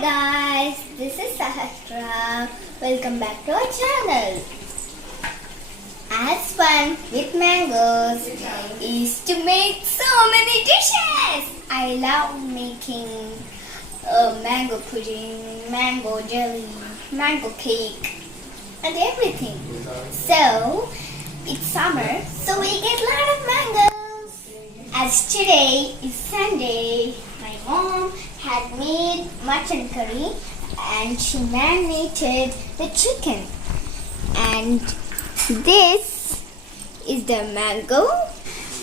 guys, this is Sahasra. Welcome back to our channel. As fun with mangoes is to make so many dishes. I love making mango pudding, mango jelly, mango cake and everything. So it's summer, so we get a lot of mangoes. As today is Sunday, my mom had made mutton curry and she marinated the chicken. And this is the mango,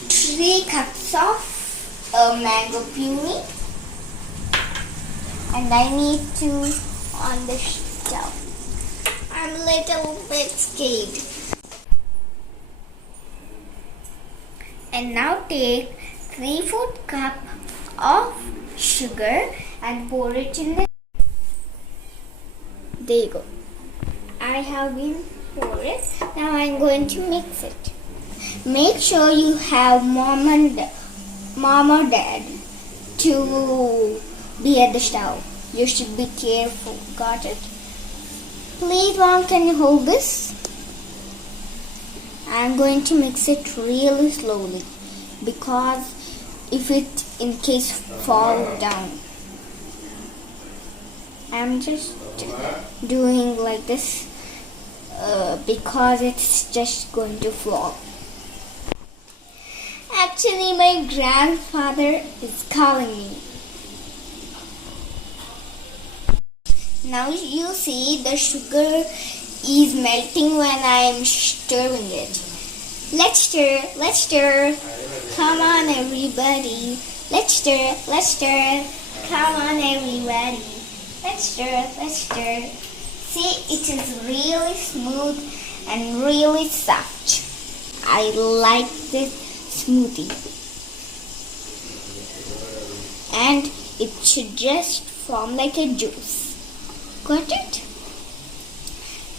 3 cups of mango puree, and I need to on the stove. I'm a little bit scared. And now take 3/4 cup of sugar and pour it in the. There you go. I have been poured it. Now I'm going to mix it. Make sure you have mom or dad to be at the stove. You should be careful. Got it? Please, mom, can you hold this? I'm going to mix it really slowly because if it in case fall down. I'm just doing like this because it's just going to fall. Actually, my grandfather is calling me. Now you see the sugar is melting when I am stirring it. Let's stir, let's stir. Come on everybody. Let's stir, let's stir. Come on everybody. Let's stir, let's stir. See, it is really smooth and really soft. I like this smoothie. And it should just form like a juice. Got it?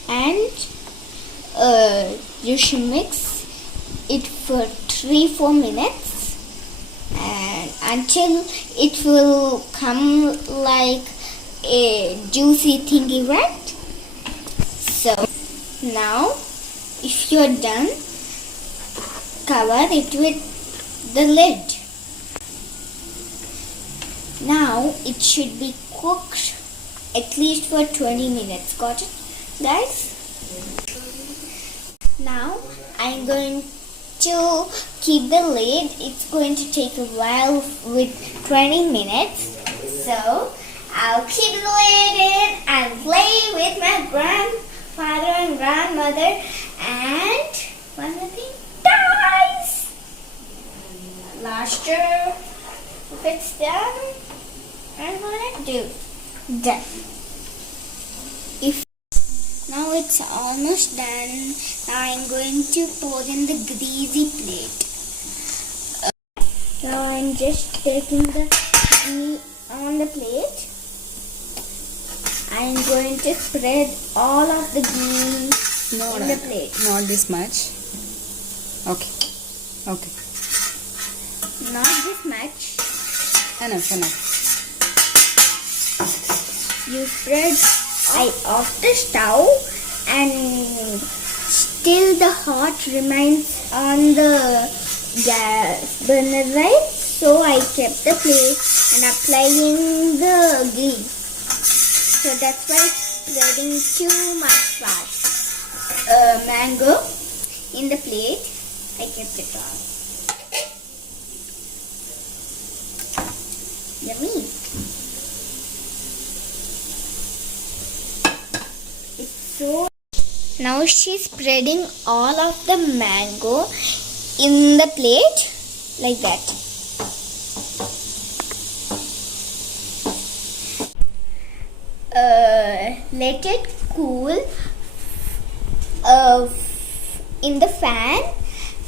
And you should mix it for 3-4 minutes and until it will come like a juicy thingy, right? So now if you're done, cover it with the lid. Now it should be cooked at least for 20 minutes. Got it, guys? Now I'm going to keep the lid. It's going to take a while with 20 minutes. So I'll keep the lid in and play with my grandfather and grandmother. And one more thing, guys, last year, if it's done, I'm gonna do done. Now it's almost done. Now I'm going to pour in the greasy plate. Now I'm just taking the ghee on the plate. I'm going to spread all of the ghee in the plate. Not this much. Okay. Okay. Not this much. Enough. You spread off the stove and still the hot remains on the gas burner, right? So I kept the plate and applying the ghee. So that's why it's spreading too much fast. Mango in the plate. I kept it on. Yummy. So now she's spreading all of the mango in the plate like that. Let it cool in the fan.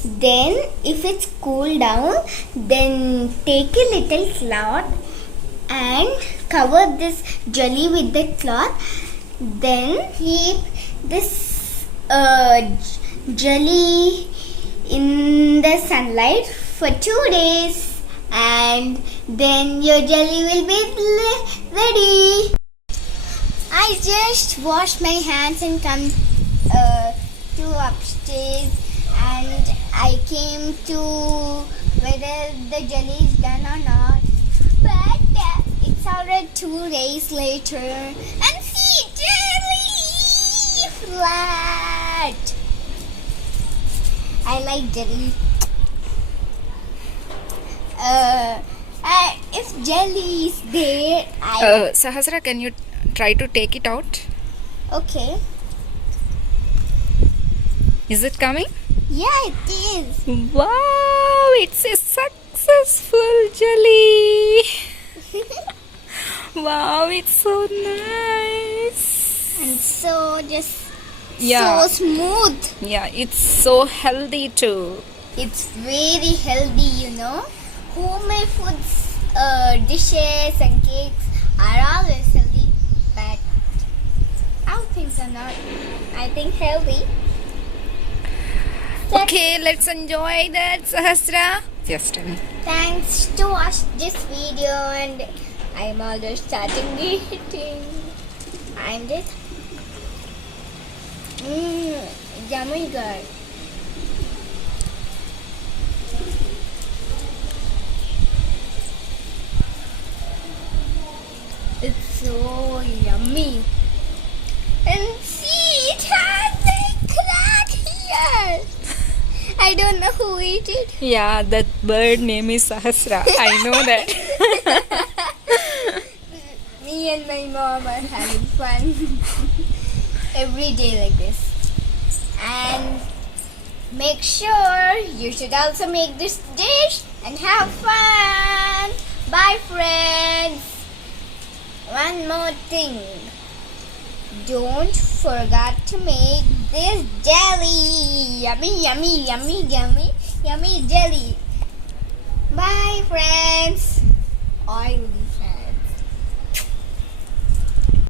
Then if it's cooled down, then take a little cloth and cover this jelly with the cloth. Then keep this jelly in the sunlight for 2 days and then your jelly will be ready. just washed my hands and come to upstairs, and I came to whether the jelly is done or not. But it's already 2 days later, and see, jelly flat. I like jelly. If jelly is there, Sahasra, can you try to take it out? Okay. Is it coming? Yeah, it is. Wow, it's a successful jelly. Wow, it's so nice. And so just Yeah. so smooth. Yeah, it's so healthy too. It's very healthy, you know. Homemade foods, dishes and cakes are always healthy, but our things are not, I think, healthy. Okay, let's enjoy that, Sahasra. Yes, tell me. Thanks to watch this video, and I'm almost starting eating. I'm just yummy good. It's so yummy. And see, it has a crack here. I don't know who ate it. Yeah, that bird name is Sahasra. I know that. Me and my mom are having fun every day like this. And make sure you should also make this dish and have fun. Bye, friends. One more thing. Don't forget to make this jelly. Yummy, yummy, yummy, yummy, yummy jelly. Bye, friends.